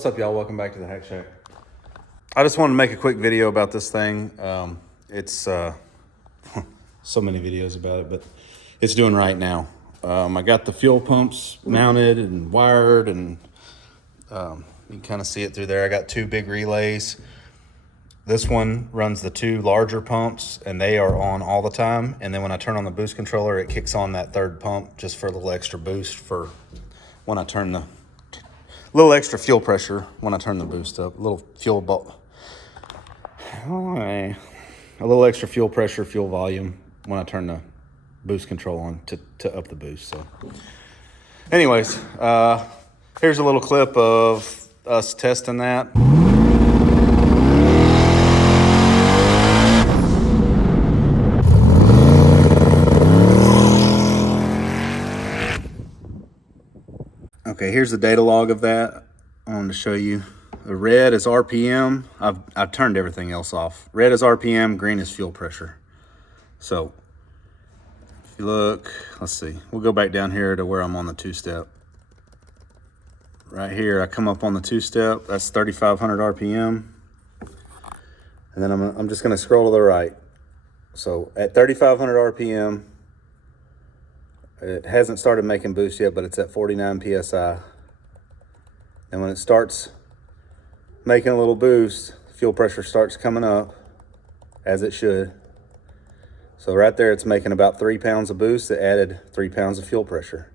What's up, y'all? Welcome back to the Hack Shack. I just wanted to make a quick video about this thing. It's so many videos about it, but it's doing right now. I got the fuel pumps mounted and wired, and you can kind of see it through there. I got two big relays. This one runs the two larger pumps, and they are on all the time. And then when I turn on the boost controller, it kicks on that third pump just for a little extra boost for when I turn the little extra fuel pressure when I turn the boost up. A little fuel a little extra fuel pressure, fuel volume when I turn the boost control on to up the boost. So anyways, here's a little clip of us testing that. Okay, here's the data log of that. I wanted to show you. The red is RPM. I've turned everything else off. Red is RPM, green is fuel pressure. So if you look, let's see. We'll go back down here to where I'm on the two-step. Right here, I come up on the two-step. That's 3,500 RPM. And then I'm just gonna scroll to the right. So at 3,500 RPM, it hasn't started making boost yet, but it's at 49 PSI. And when it starts making a little boost, fuel pressure starts coming up, as it should. So right there, it's making about 3 pounds of boost. It added 3 pounds of fuel pressure.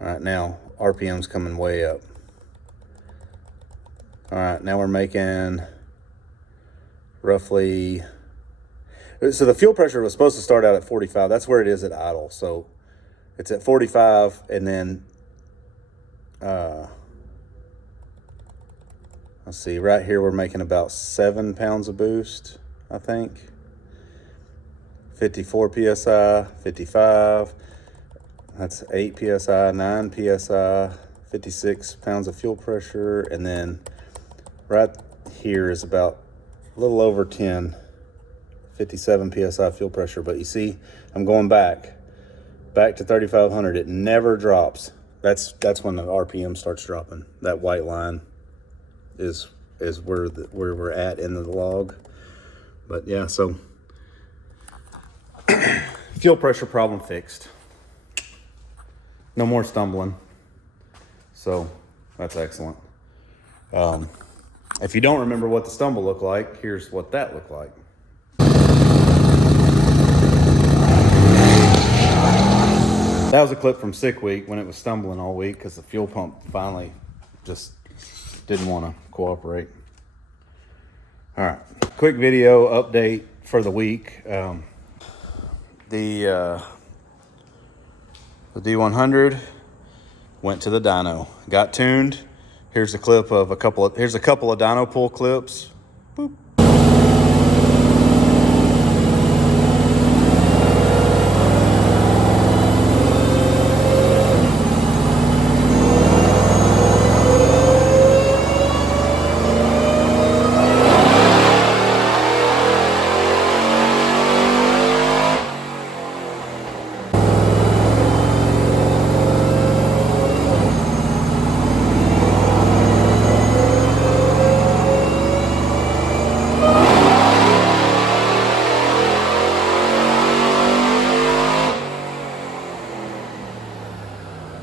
All right, now RPM's coming way up. All right, now we're making roughly, so the fuel pressure was supposed to start out at 45. That's where it is at idle. So it's at 45, and then let's see, right here we're making about 7 pounds of boost, I think. 54 PSI, 55. That's 8 PSI, 9 PSI, 56 pounds of fuel pressure, and then right here is about a little over 10. 57 PSI fuel pressure, but you see, I'm going back to 3,500. It never drops. That's when the RPM starts dropping. That white line is where we're at in the log. But yeah, so fuel pressure problem fixed. No more stumbling. So that's excellent. If you don't remember what the stumble looked like, here's what that looked like. That was a clip from Sick Week when it was stumbling all week because the fuel pump finally just didn't want to cooperate. All right, quick video update for the week. The D100 went to the dyno, got tuned. Here's a clip of here's a couple of dyno pull clips. Boop.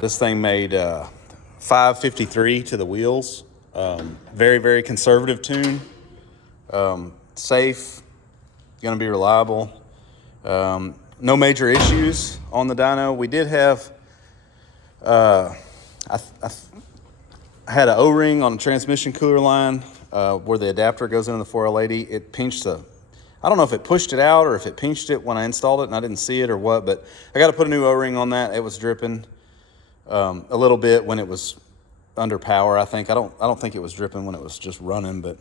This thing made 553 to the wheels. Very, very conservative tune. Safe, gonna be reliable. No major issues on the dyno. We did have, I had an O-ring on the transmission cooler line where the adapter goes into the 4L80. It pinched I don't know if it pushed it out or if it pinched it when I installed it and I didn't see it or what, but I got to put a new O-ring on that. It was dripping a little bit when it was under power, I think. I don't think it was dripping when it was just running, but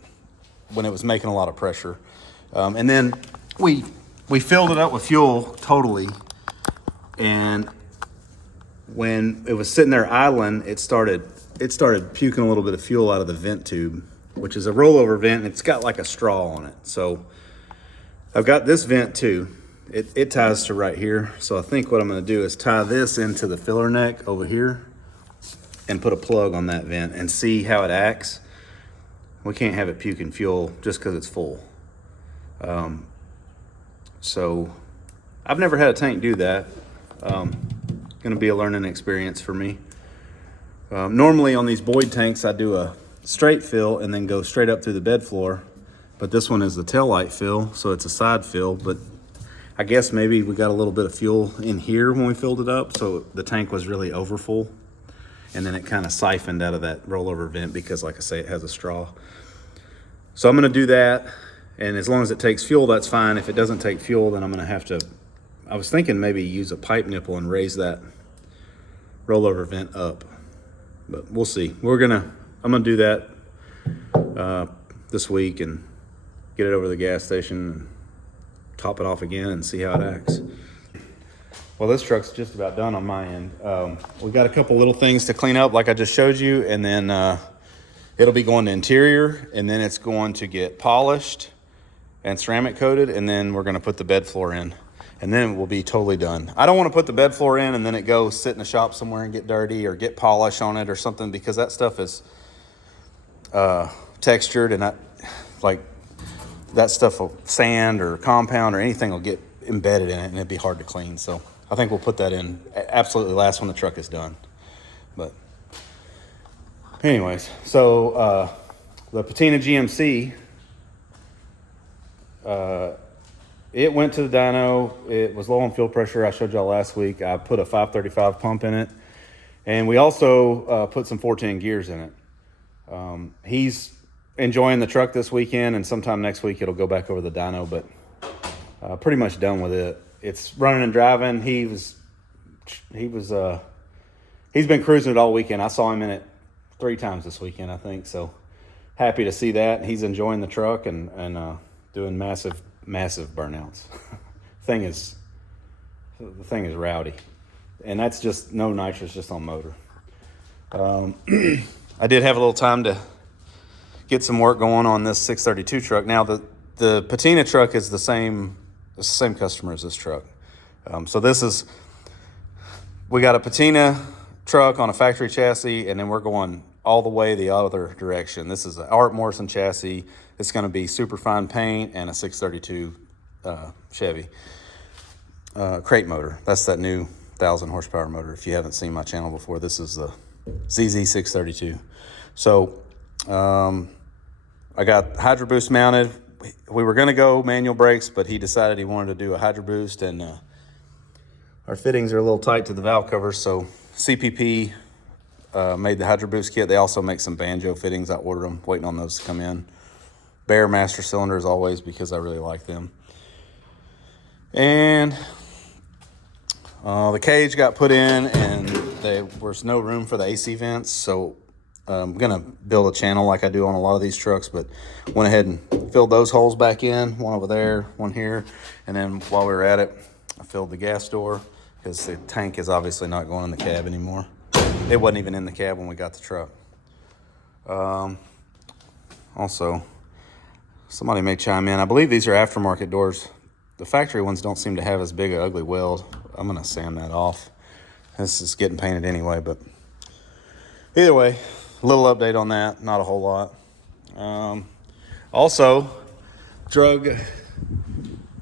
when it was making a lot of pressure. And then we filled it up with fuel totally, and when it was sitting there idling, it started puking a little bit of fuel out of the vent tube, which is a rollover vent, and it's got like a straw on it. So I've got this vent too. It ties to right here. So I think what I'm gonna do is tie this into the filler neck over here. and put a plug on that vent and see how it acts. We can't have it puking fuel just because it's full. So I've never had a tank do that. Gonna be a learning experience for me. Normally on these Boyd tanks, I do a straight fill and then go straight up through the bed floor. But this one is the tail light fill, so it's a side fill. But I guess maybe we got a little bit of fuel in here when we filled it up, so the tank was really over full. And then it kind of siphoned out of that rollover vent because, like I say, it has a straw. So I'm gonna do that, and as long as it takes fuel, that's fine. If it doesn't take fuel, then I'm gonna have to, I was thinking maybe use a pipe nipple and raise that rollover vent up, but we'll see. I'm gonna do that this week and get it over to the gas station and top it off again and see how it acts. Well, this truck's just about done on my end. We got a couple little things to clean up like I just showed you, and then it'll be going to interior, and then it's going to get polished and ceramic coated, and then we're gonna put the bed floor in, and then we'll be totally done. I don't wanna put the bed floor in and then it go sit in the shop somewhere and get dirty or get polish on it or something, because that stuff is textured, and that stuff will, sand or compound or anything will get embedded in it and it'd be hard to clean. So I think we'll put that in absolutely last when the truck is done. But anyways, so the Patina GMC, it went to the dyno. It was low on fuel pressure. I showed y'all last week. I put a 535 pump in it, and we also put some 410 gears in it. He's enjoying the truck this weekend, and sometime next week it'll go back over the dyno, but pretty much done with it. It's running and driving. He's been cruising it all weekend. I saw him in it 3 times this weekend, I think. So happy to see that. He's enjoying the truck and doing massive burnouts. The thing is rowdy, and that's just no nitrous, just on motor. I did have a little time to get some work going on this 632 truck. Now the Patina truck is the same customer as this truck. So we got a Patina truck on a factory chassis, and then we're going all the way the other direction. This is an Art Morrison chassis. It's going to be super fine paint and a 632 Chevy crate motor. That's that new 1,000 horsepower motor. If you haven't seen my channel before, this is the ZZ 632. So I got Hydro Boost mounted. We were going to go manual brakes, but he decided he wanted to do a Hydro Boost, and our fittings are a little tight to the valve covers, so CPP made the Hydro Boost kit. They also make some Banjo fittings. I ordered them, waiting on those to come in. Bare master cylinders always, because I really like them. And the cage got put in, and there was no room for the AC vents, so I'm gonna build a channel like I do on a lot of these trucks, but went ahead and filled those holes back in, one over there, one here, and then while we were at it, I filled the gas door, because the tank is obviously not going in the cab anymore. It wasn't even in the cab when we got the truck. Also, somebody may chime in. I believe these are aftermarket doors. The factory ones don't seem to have as big an ugly weld. I'm gonna sand that off. This is getting painted anyway, but either way, a little update on that, not a whole lot. Also, drug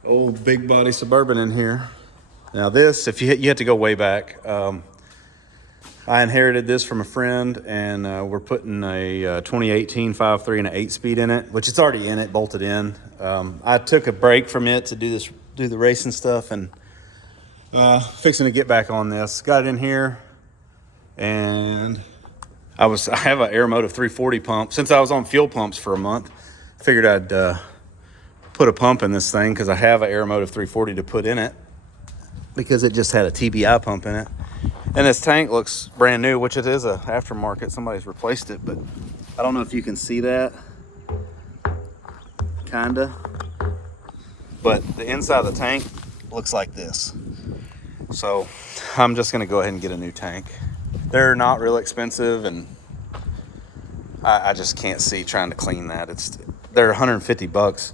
old big body Suburban in here. Now this, if you have to go way back. I inherited this from a friend, and we're putting a 2018 5.3 and an 8-speed in it, which it's already in it, bolted in. I took a break from it to do the racing stuff, and fixing to get back on this. Got it in here, and I have an Aeromotive 340 pump. Since I was on fuel pumps for a month, figured I'd put a pump in this thing, because I have an Aeromotive 340 to put in it, because it just had a TBI pump in it. And this tank looks brand new, which it is a aftermarket. Somebody's replaced it, but I don't know if you can see that. Kinda. But the inside of the tank looks like this. So I'm just gonna go ahead and get a new tank. They're not real expensive, and I just can't see trying to clean that. They're 150 bucks.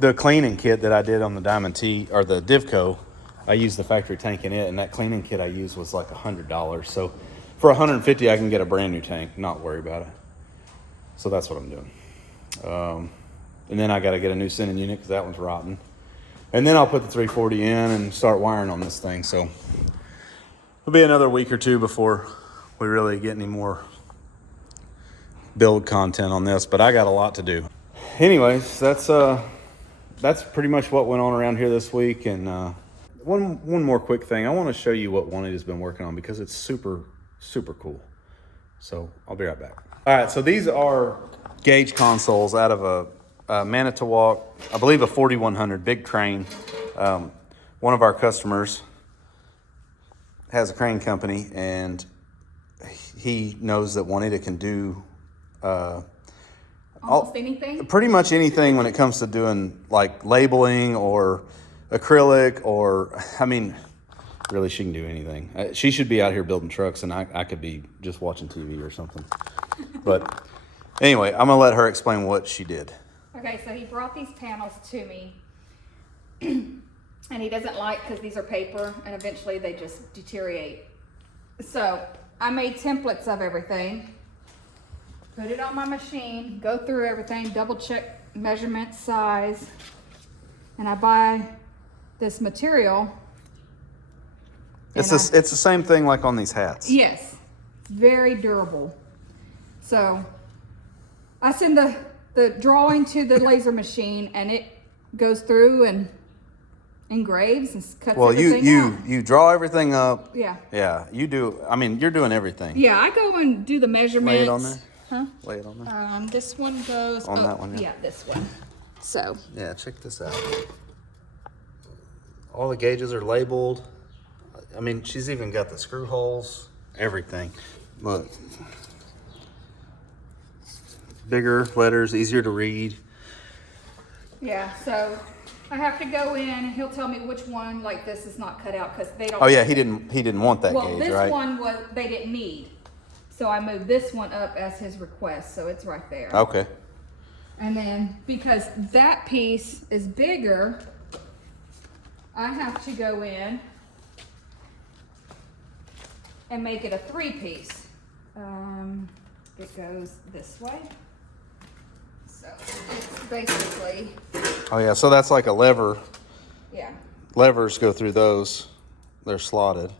The cleaning kit that I did on the Diamond T, or the Divco, I used the factory tank in it, and that cleaning kit I used was like $100. So For 150, I can get a brand new tank, not worry about it. So that's what I'm doing. And then I got to get a new sending unit because that one's rotten. And then I'll put the 340 in and start wiring on this thing. So it'll be another week or two before we really get any more build content on this, but I got a lot to do. Anyways, that's pretty much what went on around here this week. And one more quick thing. I want to show you what Juanita's been working on because it's super, super cool. So I'll be right back. All right, so these are gauge consoles out of a Manitowoc, I believe a 4100 big crane. One of our customers has a crane company, and he knows that Juanita can do almost anything. Pretty much anything when it comes to doing like labeling or acrylic, or I mean, really, she can do anything. She should be out here building trucks, and I could be just watching TV or something. But anyway, I'm gonna let her explain what she did. Okay, so he brought these panels to me, and he doesn't like, because these are paper, and eventually they just deteriorate. So I made templates of everything, put it on my machine, go through everything, double check measurement, size, and I buy this material. It's the same thing like on these hats. Yes, very durable. So I send the drawing to the laser machine, and it goes through and engraves and cuts everything out. You draw everything up. Yeah. Yeah, you do. I mean, you're doing everything. Yeah, I go and do the measurements. Lay it on there. Huh? Lay it on there. This one goes on that one. Yeah, this one. So. Yeah, check this out. All the gauges are labeled. I mean, she's even got the screw holes, everything. Look. Bigger letters, easier to read. Yeah, so I have to go in, and he'll tell me which one, like this, is not cut out because they don't. Oh yeah, he didn't want that well, gauge, this right? one they didn't need, so I moved this one up as his request, so it's right there. Okay. And then because that piece is bigger, I have to go in and make it a 3-piece. It goes this way. So it's basically. Oh yeah, so that's like a lever. Yeah. Levers go through those. They're slotted.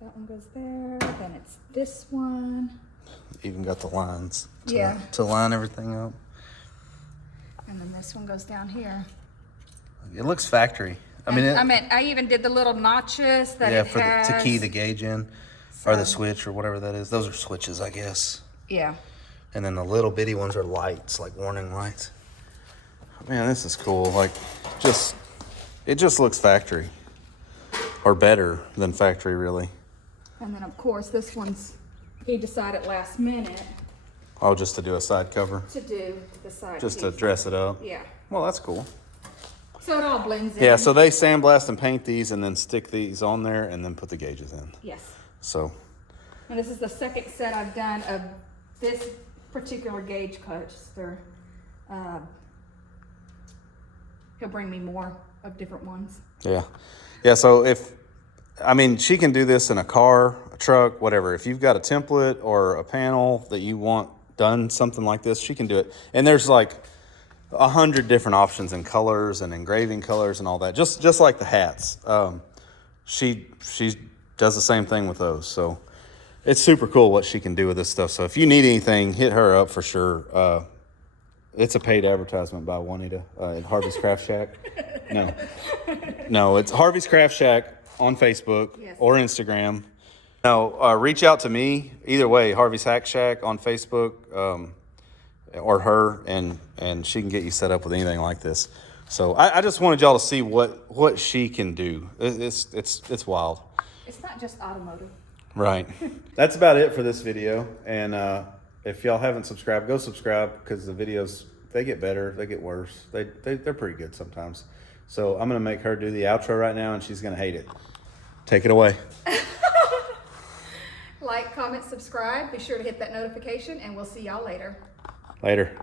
That one goes there, then it's this one. Even got the lines to line everything up. And then this one goes down here. It looks factory. I even did the little notches that it has. To key the gauge in, or the switch, or whatever that is. Those are switches, I guess. Yeah. And then the little bitty ones are lights, like warning lights. Man, this is cool. Like, it just looks factory, or better than factory, really. And then of course this one's, he decided last minute. Oh, just to do a side cover. To do the side. Just piece. to dress it up. Yeah. Well, that's cool. So it all blends in. Yeah, so they sandblast and paint these and then stick these on there and then put the gauges in. Yes. So. And this is the second set I've done of this particular gauge cluster. He'll bring me more of different ones. Yeah. Yeah, so she can do this in a car, a truck, whatever. If you've got a template or a panel that you want done something like this, she can do it. And there's like 100 different options in colors and engraving colors and all that, just like the hats. She does the same thing with those. So it's super cool what she can do with this stuff. So if you need anything, hit her up for sure. It's a paid advertisement by Juanita at Harvey's Craft Shack. No, it's Harvey's Craft Shack on Facebook or Instagram. No, reach out to me either way. Harvey's Hack Shack on Facebook. Or her, and she can get you set up with anything like this. So I just wanted y'all to see what she can do. It's wild. It's not just automotive. Right. That's about it for this video. And if y'all haven't subscribed, go subscribe, because the videos, they get better, they get worse. They're pretty good sometimes. So I'm gonna make her do the outro right now, and she's gonna hate it. Take it away. Like, comment, subscribe. Be sure to hit that notification, and we'll see y'all later. Later.